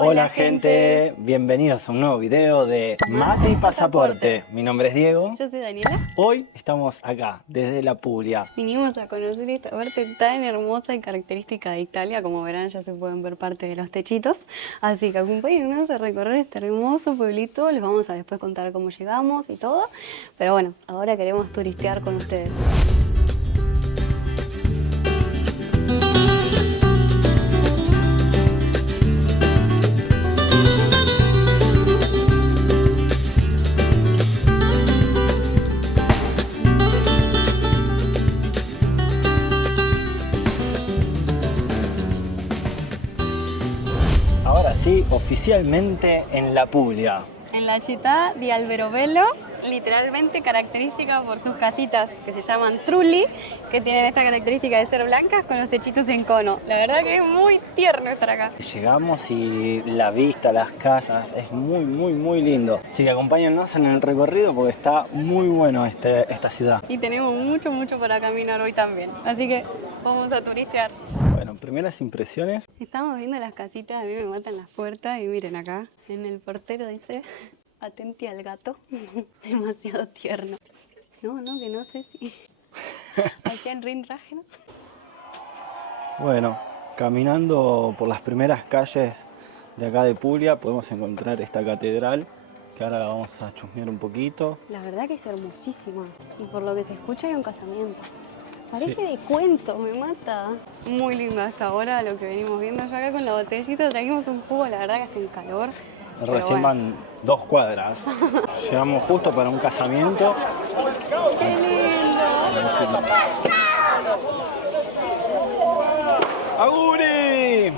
Hola gente, bienvenidos a un nuevo video de Mate y Pasaporte. Mi nombre es Diego. Yo soy Daniela. Hoy estamos acá, desde la Puglia. Vinimos a conocer esta parte tan hermosa y característica de Italia. Como verán, ya se pueden ver parte de los techitos. Así que acompáñennos a recorrer este hermoso pueblito. Les vamos a después contar cómo llegamos y todo. Pero bueno, ahora queremos turistear con ustedes. Ahora sí, oficialmente en la Puglia. En la città di Alberobello, literalmente característica por sus casitas que se llaman trulli, que tienen esta característica de ser blancas con los techitos en cono. La verdad que es muy tierno estar acá. Llegamos y la vista, las casas, es muy lindo. Así que acompáñennos en el recorrido porque está muy bueno esta ciudad. Y tenemos mucho para caminar hoy también. Así que vamos a turistear. Bueno, primeras impresiones. Estamos viendo las casitas, a mí me matan las puertas y miren acá, en el portero dice, atenti al gato, demasiado tierno. No, que no sé si... Aquí en Rinragen. Bueno, caminando por las primeras calles de acá de Puglia podemos encontrar esta catedral, que ahora la vamos a chusmear un poquito. La verdad que es hermosísima y por lo que se escucha hay un casamiento. Parece Sí. de cuento, me mata. Muy lindo hasta ahora lo que venimos viendo. Yo acá con la botellita trajimos un jugo, la verdad que hace un calor. Pero Recién bueno. van 2 cuadras. Llegamos justo para un casamiento. ¡Qué lindo! ¡Auguri!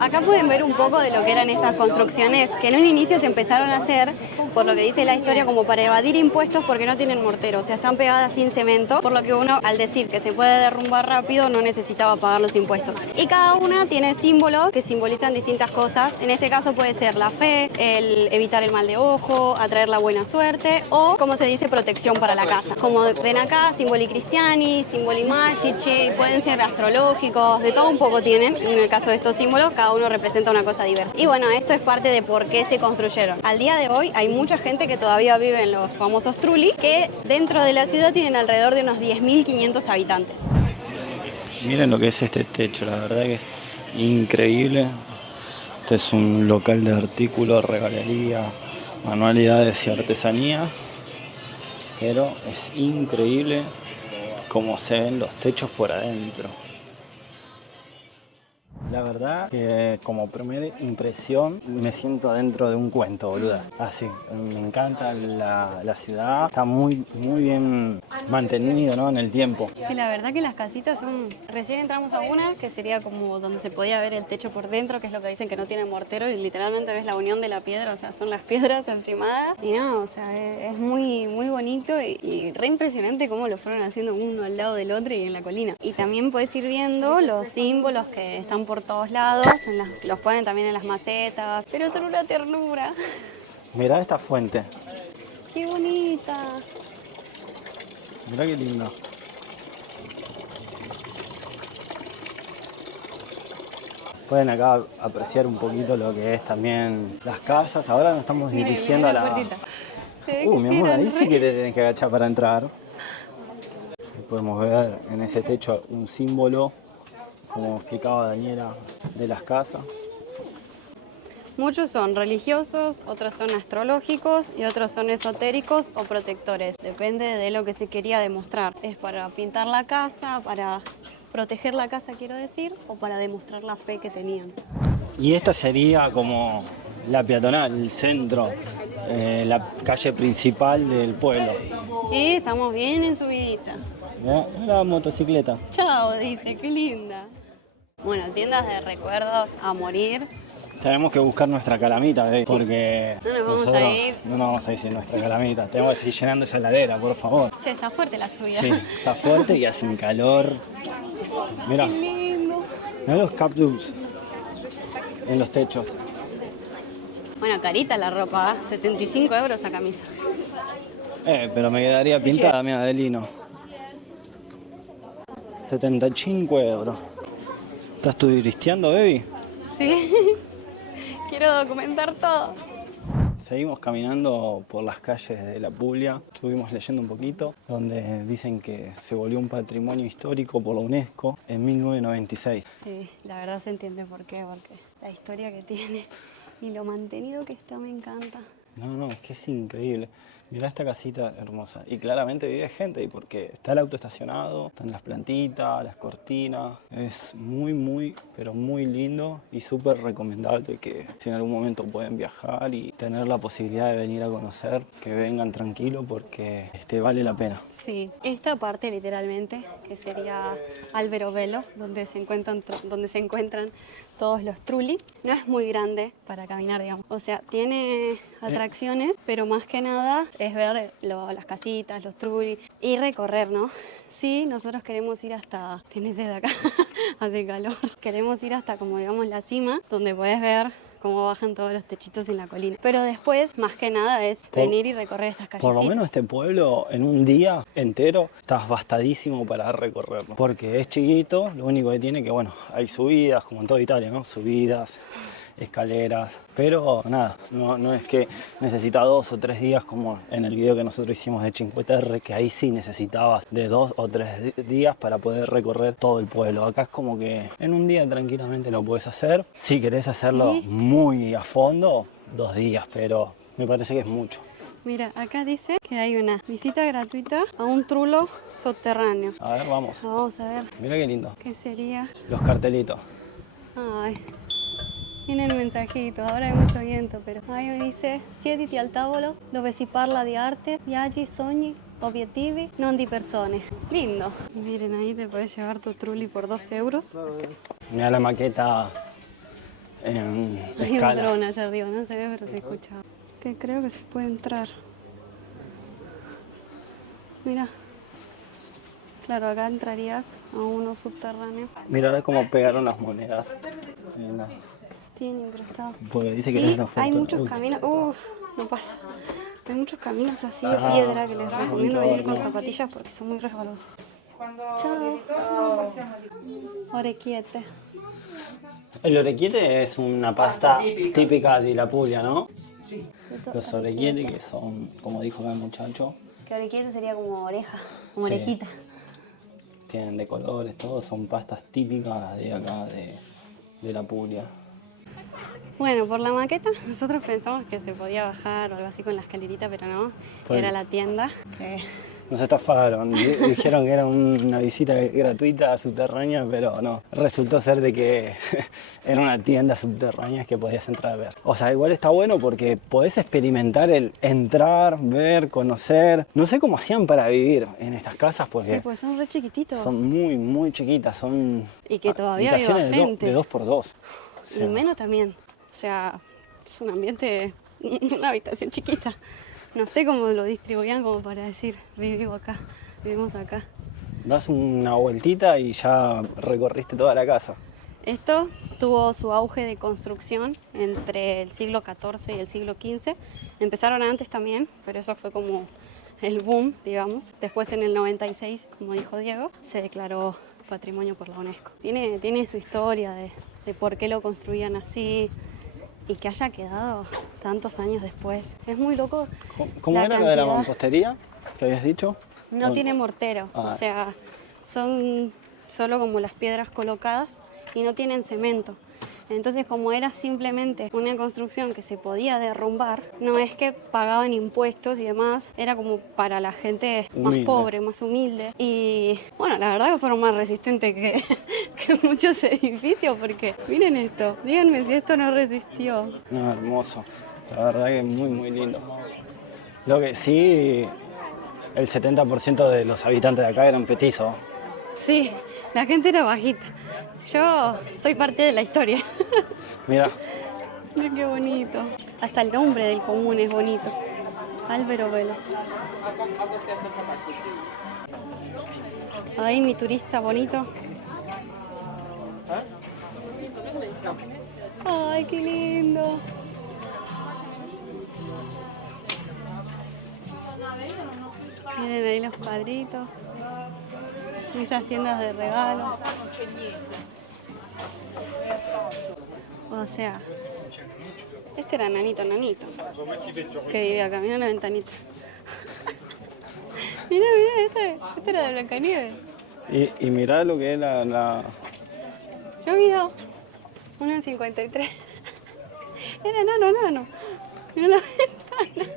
Acá pueden ver un poco de lo que eran estas construcciones que en un inicio se empezaron a hacer, por lo que dice la historia, como para evadir impuestos porque no tienen mortero, o sea, están pegadas sin cemento, por lo que uno, al decir que se puede derrumbar rápido, no necesitaba pagar los impuestos. Y cada una tiene símbolos que simbolizan distintas cosas. En este caso puede ser la fe, el evitar el mal de ojo, atraer la buena suerte o, como se dice, protección para la casa. Como ven acá, simboli cristiani, simboli magici, pueden ser astrológicos, de todo un poco tienen. En el caso de estos símbolos, cada uno representa una cosa diversa. Y bueno, esto es parte de por qué se construyeron. Al día de hoy hay mucha gente que todavía vive en los famosos trulli, que dentro de la ciudad tienen alrededor de unos 10.500 habitantes. Miren lo que es este techo, la verdad que es increíble. Este es un local de artículos, regalería, manualidades y artesanía. Pero es increíble cómo se ven los techos por adentro. La verdad que como primera impresión me siento adentro de un cuento, boluda. Así, me encanta la ciudad, está muy bien mantenido, ¿no? En el tiempo. Sí, la verdad que las casitas son... Recién entramos a una que sería como donde se podía ver el techo por dentro, que es lo que dicen que no tiene mortero y literalmente ves la unión de la piedra, o sea, son las piedras encimadas. Y no, o sea, es muy bonito y re impresionante cómo lo fueron haciendo uno al lado del otro y en la colina. Y también puedes ir viendo los símbolos que están por todos lados, los ponen también en las macetas, pero son una ternura. Mirá esta fuente, ¡Qué bonita! mirá qué lindo. Pueden acá apreciar un poquito lo que es también las casas. Ahora nos estamos dirigiendo a la... puertita. Se ve que Mi amor, eran ahí sí re- que te tenés que agachar para entrar. Ahí podemos ver en ese techo un símbolo, como explicaba Daniela, de las casas. Muchos son religiosos, otros son astrológicos y otros son esotéricos o protectores. Depende de lo que se quería demostrar. Es para pintar la casa, para proteger la casa, quiero decir, o para demostrar la fe que tenían. Y esta sería como la peatonal, el centro, la calle principal del pueblo. Y estamos bien en subidita. Mirá la motocicleta. Chao, dice, qué linda. Bueno, tiendas de recuerdos a morir. Tenemos que buscar nuestra calamita, ¿ves? Porque No nos vamos a nosotros ir. no nos vamos a ir sin nuestra calamita. Tenemos que seguir llenando esa heladera, por favor. Che, está fuerte la subida. Sí, está fuerte y hace un calor. Mira, Qué lindo. mira los cactus en los techos. Bueno, carita la ropa, ¿eh? 75 euros a camisa. Pero me quedaría pintada, mira, de lino. 75 euros. ¿Estás turisteando, baby? Sí. quiero documentar todo. Seguimos caminando por las calles de la Puglia, estuvimos leyendo un poquito, donde dicen que se volvió un patrimonio histórico por la UNESCO en 1996. Sí, la verdad se entiende por qué, porque la historia que tiene y lo mantenido que está me encanta. No, es que es increíble. Mirá esta casita hermosa. Y claramente vive gente, porque está el auto estacionado, están las plantitas, las cortinas. Es muy, pero muy lindo y súper recomendable que si en algún momento pueden viajar y tener la posibilidad de venir a conocer, que vengan tranquilos porque vale la pena. Sí, esta parte literalmente, que sería Álvaro Velo, donde se encuentran todos los trulli, no es muy grande para caminar, digamos. O sea, tiene atracciones, pero más que nada es ver las casitas, los trulli y recorrer, ¿no? Sí, nosotros queremos ir hasta, tenés de acá, hace calor, queremos ir hasta como digamos la cima, donde podés ver cómo bajan todos los techitos en la colina. Pero después, más que nada, es venir y recorrer estas callecitas. Por lo menos este pueblo, en un día entero, estás bastadísimo para recorrerlo. Porque es chiquito, lo único que tiene que, bueno, hay subidas, como en toda Italia, ¿no? Subidas, escaleras, pero nada, no es que necesita 2 o 3 días como en el video que nosotros hicimos de Cinque Terre, que ahí sí necesitabas de 2 o 3 días para poder recorrer todo el pueblo. Acá es como que en un día tranquilamente lo puedes hacer. Si querés hacerlo muy a fondo, 2 días, pero me parece que es mucho. Mira, acá dice que hay una visita gratuita a un trullo subterráneo. A ver, vamos. Vamos a ver. Mira qué lindo. ¿Qué sería? Los cartelitos. Ay, tienen mensajitos, ahora hay mucho viento, pero ahí dice: siediti al tavolo dove si parla di arte, viaggi, sogni, obiettivi, non di persone. Lindo. Y miren, ahí te puedes llevar tu trulli por 2 euros. Mira la maqueta en Hay un escala. dron allá arriba, no se ve, pero se escucha. Que creo que se puede entrar. Mira. Claro, acá entrarías a uno subterráneo. Mirá cómo pegaron las monedas. Tiene incrustado. Porque dice que Sí, no es una foto. hay muchos caminos. No pasa. Hay muchos caminos así de piedra que les recomiendo venir con zapatillas porque son muy resbalosos. Chao. Orecchiette. El orecchiette es una pasta típica de la Puglia, ¿no? Sí. Los orecchiette, que son, como dijo acá el muchacho, Que orecchiette sería como oreja, como Sí. orejita. tienen de colores, todos son pastas típicas de acá, de la Puglia. Bueno, por la maqueta nosotros pensamos que se podía bajar o algo así con la escalerita, pero no. Fue- Era la tienda. Que... Nos estafaron, dijeron que era una visita gratuita subterránea, pero no. Resultó ser de que era una tienda subterránea que podías entrar a ver. O sea, igual está bueno porque podés experimentar el entrar, ver, conocer. No sé cómo hacían para vivir en estas casas porque Sí, pues son re chiquititos. son muy chiquitas, son Y que todavía viva habitaciones gente. de 2x2. O sea, Y menos también. O sea, es un ambiente, una habitación chiquita. No sé cómo lo distribuían como para decir, vivimos acá. das una vueltita y ya recorriste toda la casa. Esto tuvo su auge de construcción entre el siglo XIV y el siglo XV. Empezaron antes también, pero eso fue como el boom, digamos. Después en el 96, como dijo Diego, se declaró patrimonio por la UNESCO. Tiene su historia de por qué lo construían así y que haya quedado tantos años después. Es muy loco. ¿Cómo la era lo de la cantidad. mampostería que habías dicho? No ¿O tiene mortero, Ah. o sea, son solo como las piedras colocadas y no tienen cemento. Entonces, como era simplemente una construcción que se podía derrumbar, no es que pagaban impuestos y demás, era como para la gente más Humilde. pobre, más humilde. Y bueno, la verdad que fueron más resistentes que, que muchos edificios, porque miren esto, díganme si esto no resistió. No, hermoso. La verdad que es muy lindo. Lo que sí, el 70% de los habitantes de acá eran petizos. Sí, la gente era bajita. Yo soy parte de la historia. Mira, Mira qué bonito. Hasta el nombre del común es bonito. Álvaro Velo. Ahí mi turista bonito. Ay, qué lindo. Miren ahí los cuadritos. Muchas tiendas de regalo. O sea, Este era Nanito, que vive acá, mira la ventanita. Mira, este era de Blancanieves. Y mirá lo que es la... Yo mido 1,53. Era enano. Mira la ventana.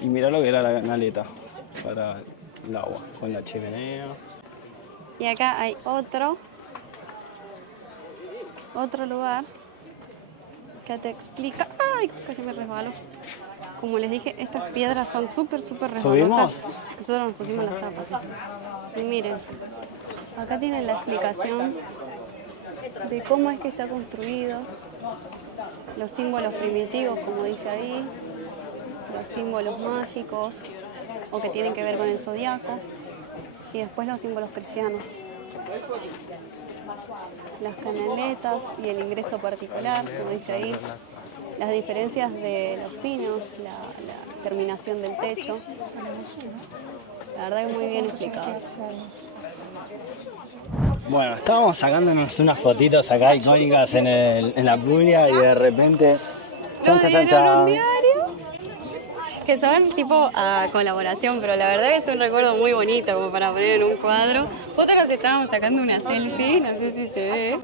Y mirá lo que era la canaleta para el agua, con la chimenea. Y acá hay otro lugar que te explica. ¡Ay! Casi me resbalo. Como les dije, estas piedras son súper resbalosas. ¿Subimos? Nosotros nos pusimos las zapas. Y miren, acá tienen la explicación de cómo es que está construido, los símbolos primitivos, como dice ahí, los símbolos mágicos o que tienen que ver con el zodiaco, y después los símbolos cristianos, las canaletas y el ingreso particular, como dice ahí, las diferencias de los pinos, la terminación del techo. La verdad que muy bien explicado. Bueno, estábamos sacándonos unas fotitos acá icónicas en la Puglia y de repente... Chan, chan, chan, chan. Un diario que son tipo a colaboración, pero la verdad que es un recuerdo muy bonito como para poner en un cuadro. Nosotros estábamos sacando una selfie, no sé si se ve,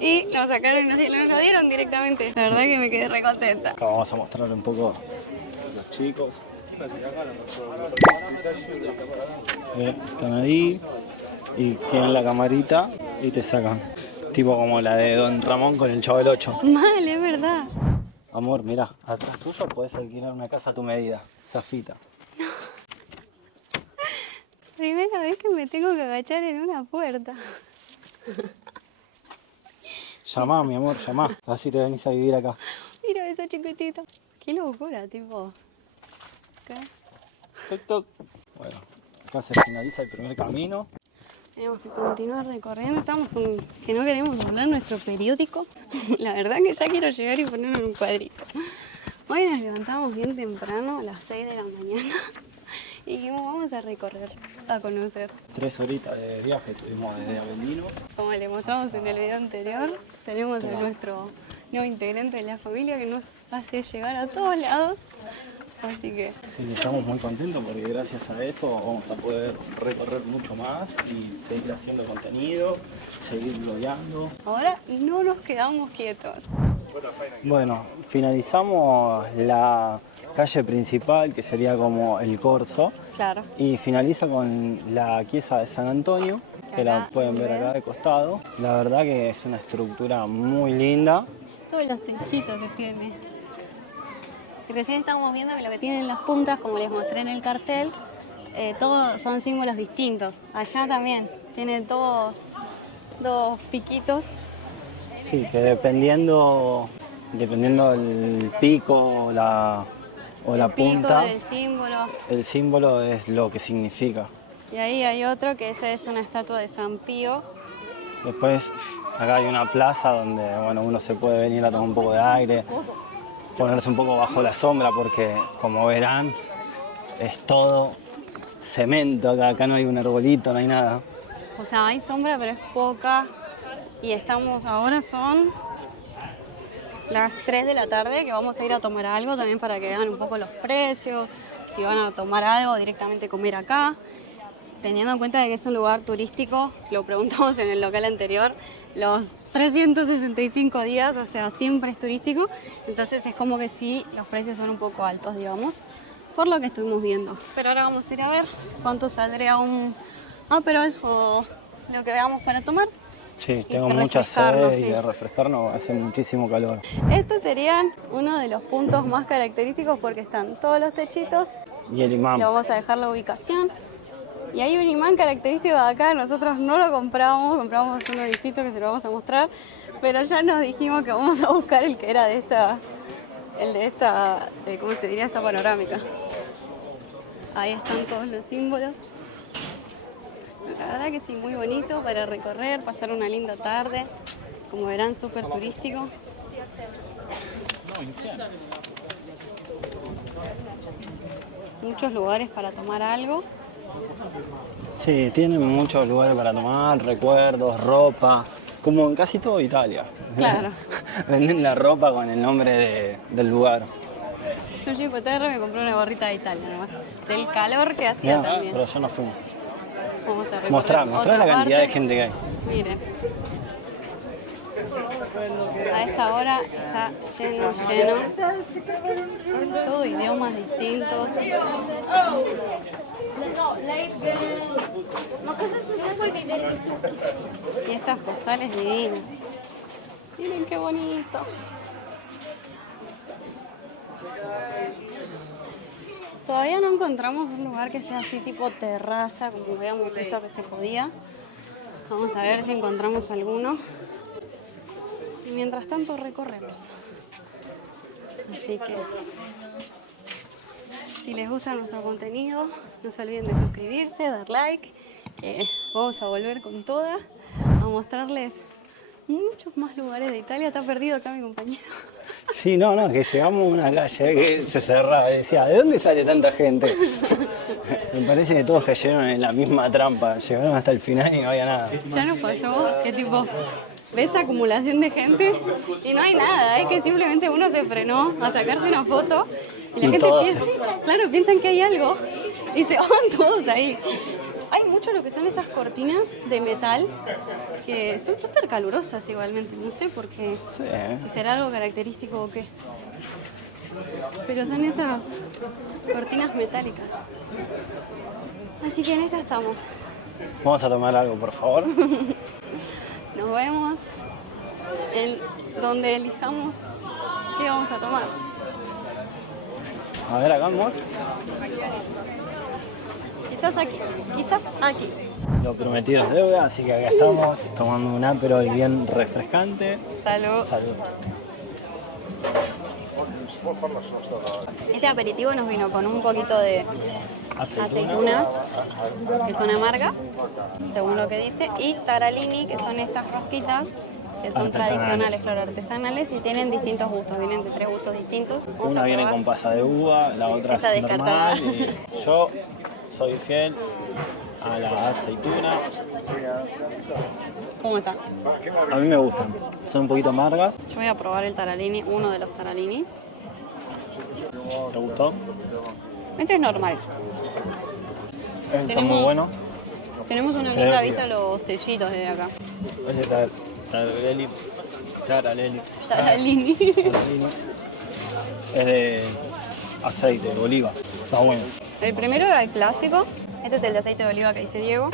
y nos sacaron y nos dieron directamente. La verdad que me quedé re contenta. Acá vamos a mostrar un poco a los chicos. Están ahí y tienen la camarita y te sacan. Tipo como la de Don Ramón con el Chavo del 8. Mal, es verdad. Amor, mira, atrás tuyo podés alquilar una casa a tu medida. Zafita. Primera vez que me tengo que agachar en una puerta. Llamá, mi amor, llamá. Así te venís a vivir acá. Mira eso chiquitito. Qué locura, tipo. ¿Qué? Toc, toc. Bueno, acá se finaliza el primer camino. Tenemos que continuar recorriendo. Estamos con que no queremos doblar nuestro periódico. La verdad que ya quiero llegar y ponerlo en un cuadrito. Hoy nos levantamos bien temprano, a las 6 de la mañana. Y dijimos, vamos a recorrer, a conocer. 3 horitas de viaje tuvimos desde Avellino. Como le mostramos en el video anterior, tenemos a nuestro nuevo integrante de la familia que nos hace llegar a todos lados. Así que Sí, estamos muy contentos porque gracias a eso vamos a poder recorrer mucho más y seguir haciendo contenido, seguir blogueando. ahora no nos quedamos quietos. Bueno, finalizamos la calle principal, que sería como el Corso, Claro. y finaliza con la Chiesa de San Antonio, que la Acá, pueden ver acá de costado. La verdad que es una estructura muy linda. Todos los techitos que tiene. Y recién estamos viendo que lo que tienen las puntas, como les mostré en el cartel, todos son símbolos distintos. Allá también tiene dos piquitos. Sí, que dependiendo el pico o la El pico punta, del símbolo. el símbolo es lo que significa. Y ahí hay otro que ese es una estatua de San Pío. Después acá hay una plaza donde bueno, uno se puede venir a tomar un poco de aire, ponerse un poco bajo la sombra porque como verán es todo cemento acá no hay un arbolito, no hay nada. O sea, hay sombra, pero es poca. Y ahora son las 3 de la tarde, que vamos a ir a tomar algo también para que vean un poco los precios, si van a tomar algo, directamente comer acá. Teniendo en cuenta de que es un lugar turístico, lo preguntamos en el local anterior, los 365 días, o sea, siempre es turístico, entonces es como que sí, los precios son un poco altos, digamos, por lo que estuvimos viendo. Pero ahora vamos a ir a ver cuánto saldría un Aperol o lo que veamos para tomar. Sí, Y tengo mucha refrescarnos, sed y sí. de refrescarnos hace muchísimo calor. Estos serían uno de los puntos más característicos porque están todos los techitos. Y el imán. Le vamos a dejar la ubicación. Y hay un imán característico de acá, nosotros no lo compramos uno distinto que se lo vamos a mostrar, pero ya nos dijimos que vamos a buscar el que era de esta, ¿cómo se diría? Esta panorámica. Ahí están todos los símbolos. La verdad que sí, muy bonito para recorrer, pasar una linda tarde. Como verán, súper turístico. Muchos lugares para tomar algo. Sí, tienen muchos lugares para tomar, recuerdos, ropa, como en casi todo Italia. Claro. Venden la ropa con el nombre del lugar. Yo en Gicoterra me compré una gorrita de Italia nomás. Del calor que hacía Mirá, también. pero yo no fui. Vamos a recorrer Mostrá otra la cantidad de parte. gente que hay. Miren. A esta hora está lleno. Todo idiomas distintos. Y estas postales divinas. Miren qué bonito. Todavía no encontramos un lugar que sea así tipo terraza, como habíamos visto que se podía. Vamos a ver si encontramos alguno. Y mientras tanto recorremos. Así que si les gusta nuestro contenido, no se olviden de suscribirse, dar like. Vamos a volver con toda a mostrarles muchos más lugares de Italia. Está perdido acá mi compañero. Sí, no, que llegamos a una calle que se cerraba y decía, ¿de dónde sale tanta gente? Me parece que todos cayeron en la misma trampa, llegaron hasta el final y no había nada. Ya nos pasó que tipo, ves acumulación de gente y no hay nada, es que simplemente uno se frenó a sacarse una foto y la Y gente todos piensa, claro, piensan que hay algo y se van todos ahí. Hay mucho lo que son esas cortinas de metal que son súper calurosas igualmente, no sé por qué, si será algo característico o qué. Pero son esas cortinas metálicas. Así que en esta estamos. Vamos a tomar algo, por favor. Nos vemos en donde elijamos qué vamos a tomar. A ver acá, amor. Quizás aquí, quizás aquí. Lo prometido es deuda, así que acá estamos tomando un Aperol bien refrescante. Salud. Salud. Este aperitivo nos vino con un poquito de aceitunas, que son amargas, según lo que dice, y taralini, que son estas rosquitas, que son tradicionales, claro, artesanales, y tienen distintos gustos, vienen de 3 gustos distintos. Vamos Una a viene probar. con pasa de uva, la otra Esa es normal. descartada. Y yo soy fiel a la aceituna. ¿Cómo está? A mí me gustan, son un poquito amargas. Yo voy a probar el taralini, uno de los taralini. ¿Te gustó? Este es normal. Está muy bueno. Tenemos una linda vista a los tellitos desde acá. Es de taralini. Taralini. Taralini. Es de aceite, de oliva. Está bueno. El primero era el clásico. Este es el de aceite de oliva que dice Diego.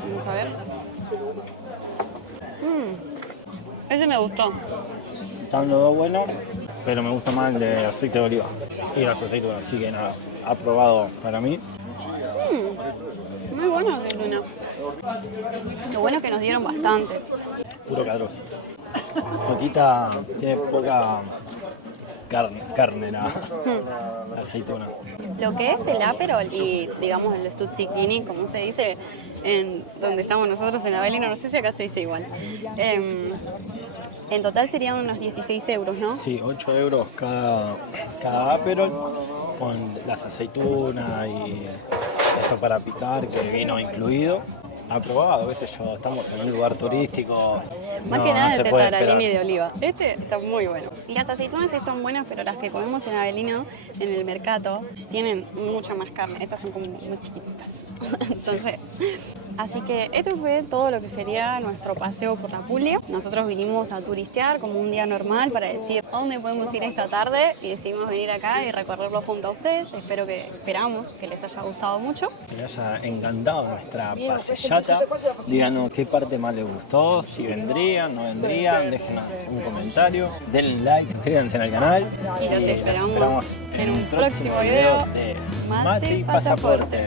Vamos a ver. Ese me gustó. Están los dos buenos, pero me gusta más el de aceite de oliva. Y las aceitunas, así que nada, aprobado para mí. Muy bueno de luna. Lo bueno es que nos dieron bastantes. Puro cadroso. Poquita, tiene poca carne la aceituna. Lo que es el Aperol y, digamos, el Stuzzichini, como se dice en donde estamos nosotros en Avelino, no sé si acá se dice igual. En total serían unos 16 euros, ¿no? Sí, 8 euros cada Aperol con las aceitunas y esto para picar que vino incluido. Aprobado, qué sé yo, estamos en un lugar turístico. Más no, que nada no se el puede tetaralini esperar. de oliva. Este está muy bueno. Y las aceitunas están buenas, pero las que comemos en Avelino, en el mercado, tienen mucha más carne. Estas son como muy chiquititas. Entonces, así que esto fue todo lo que sería nuestro paseo por la Puglia. Nosotros vinimos a turistear como un día normal para decir a dónde podemos ir esta tarde y decidimos venir acá y recorrerlo junto a ustedes. Esperamos que les haya gustado mucho. Que les haya encantado nuestra pasellata. Díganos qué parte más les gustó, si vendrían, no vendrían, déjenos un comentario, denle like, suscríbanse al canal Y los esperamos en un próximo video de Mate Mate y Pasaporte. Pasaporte.